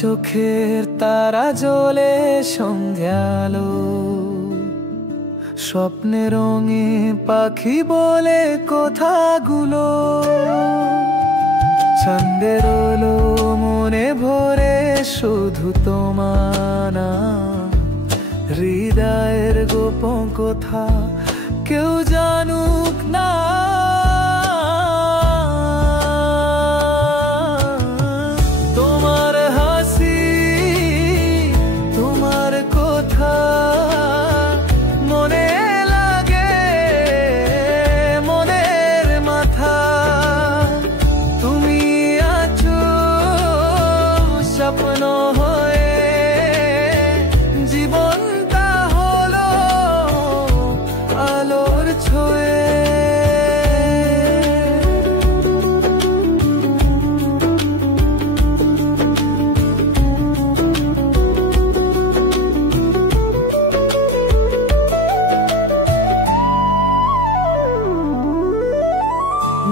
চোখের তারা জ্বলে সন্ধ্যালো, স্বপ্নে রঙে পাখি বলে কথাগুলো, ছন্দের আলো মনে ভরে শুধু তোমার নাম। হৃদয়ের গোপন কথা কেউ জানুক না, তোমার হাসি তোমার কথা মনে লাগে মনের মাথা। তুমি আছো স্বপ্ন হয়ে, জীবনটা হলো আলোর ছোঁয়ে।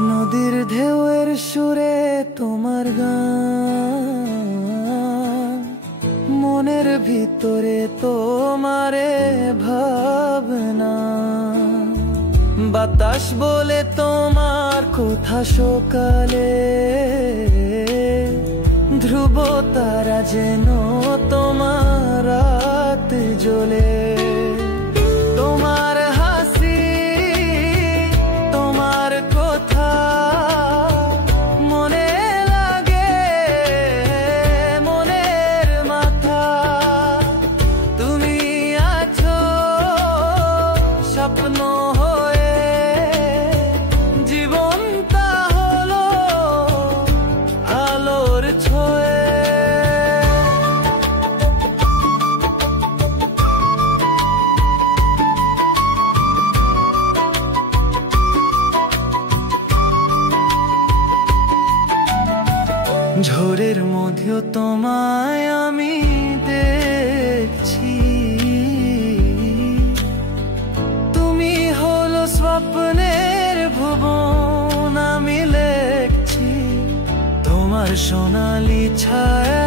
নদীর ঢেউয়ের সুরে তোমার গান, মনের ভিতরে তোমারে ভাবনা। বাতাস বলে তোমার কথা সকালে, ধ্রুব তারা যেন তোমার রাত জ্বলে। তোমার হাসি তোমার কথা মনে লাগে মনের মাথা। তুমি আছো স্বপ্ন হয়ে, জীবনটা হলো আলোর ছোঁয়ে। ঝড়ের মধ্যেও তোমায় আমি দেখছি, তুমি হলো স্বপ্নের ভুবন। আমি লেখছি তোমার সোনালি ছায়া